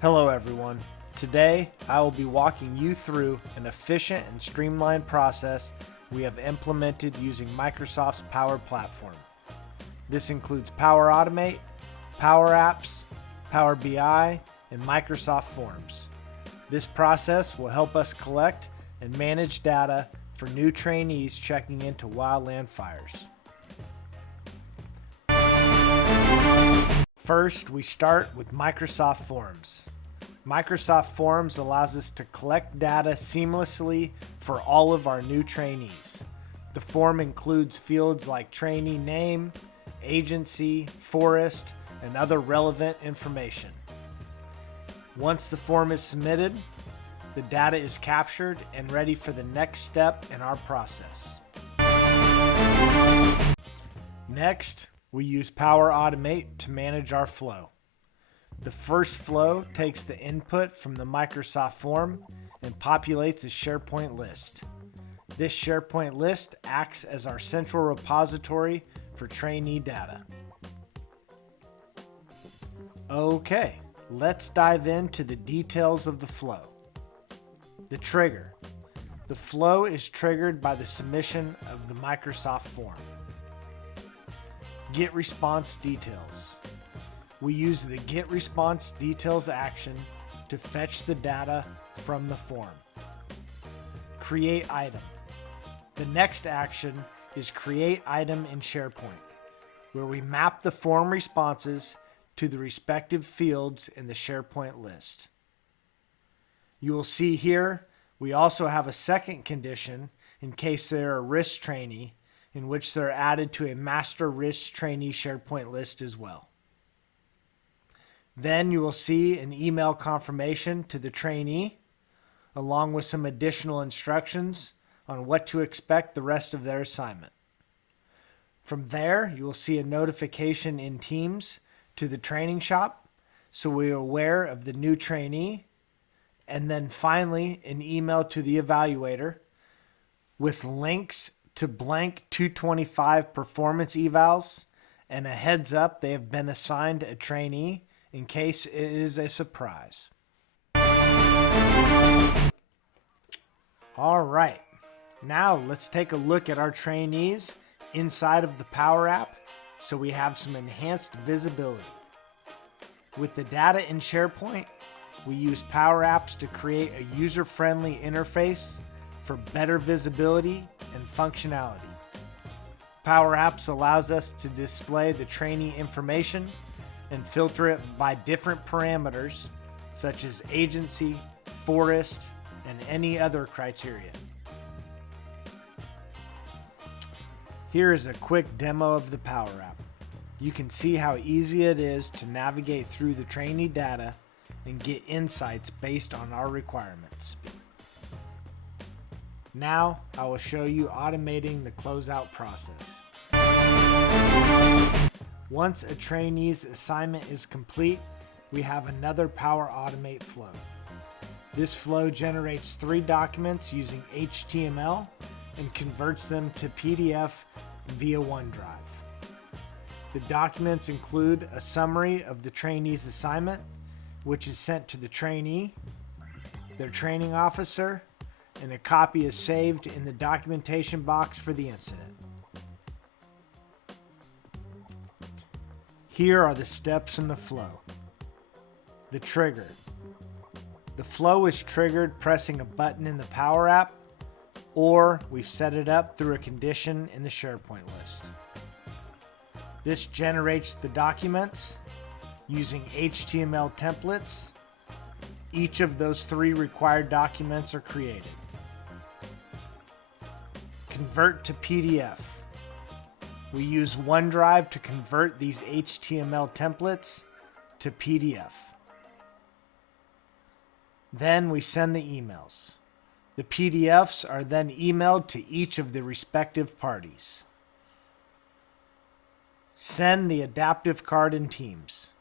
Hello everyone. Today I will be walking you through an efficient and streamlined process we have implemented using Microsoft's Power Platform. This includes Power Automate, Power Apps, Power BI, and Microsoft Forms. This process will help us collect and manage data for new trainees checking into wildland fires. First, we start with Microsoft Forms. Microsoft Forms allows us to collect data seamlessly for all of our new trainees. The form includes fields like trainee name, agency, forest, and other relevant information. Once the form is submitted, the data is captured and ready for the next step in our process. Next, we use Power Automate to manage our flow. The first flow takes the input from the Microsoft form and populates a SharePoint list. This SharePoint list acts as our central repository for trainee data. Okay, let's dive into the details of the flow. The trigger. The flow is triggered by the submission of the Microsoft form. Get response details. We use the Get Response Details action to fetch the data from the form. Create Item. The next action is Create Item in SharePoint, where we map the form responses to the respective fields in the SharePoint list. You will see here we also have a second condition in case they're a RIST trainee, in which they're added to a master RIST trainee SharePoint list as well. Then you will see an email confirmation to the trainee, along with some additional instructions on what to expect the rest of their assignment. From there, you will see a notification in Teams to the training shop, so we are aware of the new trainee, and then finally an email to the evaluator with links to blank 225 performance evals and a heads up they have been assigned a trainee in case it is a surprise. All right, now let's take a look at our trainees inside of the Power App so we have some enhanced visibility. With the data in SharePoint, we use Power Apps to create a user-friendly interface for better visibility and functionality. Power Apps allows us to display the trainee information and filter it by different parameters such as agency, forest, and any other criteria. Here is a quick demo of the Power App. You can see how easy it is to navigate through the trainee data and get insights based on our requirements. Now I will show you automating the closeout process. Once a trainee's assignment is complete, we have another Power Automate flow. This flow generates 3 documents using HTML and converts them to PDF via OneDrive. The documents include a summary of the trainee's assignment, which is sent to the trainee, their training officer, and a copy is saved in the documentation box for the incident. Here are the steps in the flow. The trigger. The flow is triggered pressing a button in the Power App, or we've set it up through a condition in the SharePoint list. This generates the documents using HTML templates. Each of those 3 required documents are created. Convert to PDF. We use OneDrive to convert these HTML templates to PDF. Then we send the emails. The PDFs are then emailed to each of the respective parties. Send the adaptive card in Teams.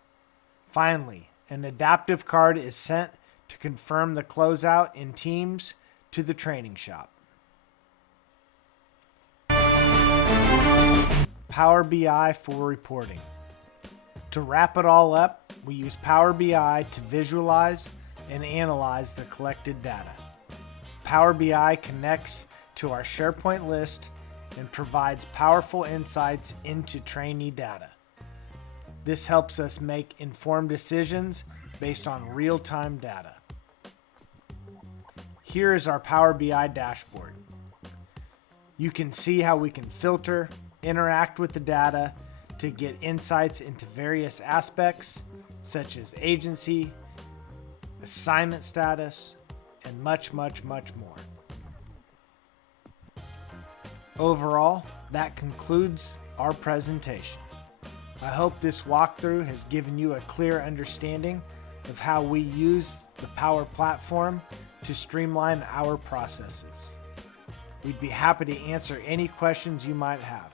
Finally, an adaptive card is sent to confirm the closeout in Teams to the training shop. Power BI for reporting. To wrap it all up, we use Power BI to visualize and analyze the collected data. Power BI connects to our SharePoint list and provides powerful insights into trainee data. This helps us make informed decisions based on real-time data. Here is our Power BI dashboard. You can see how we can filter, interact with the data to get insights into various aspects such as agency, assignment status, and much more. Overall, that concludes our presentation. I hope this walkthrough has given you a clear understanding of how we use the Power Platform to streamline our processes. We'd be happy to answer any questions you might have.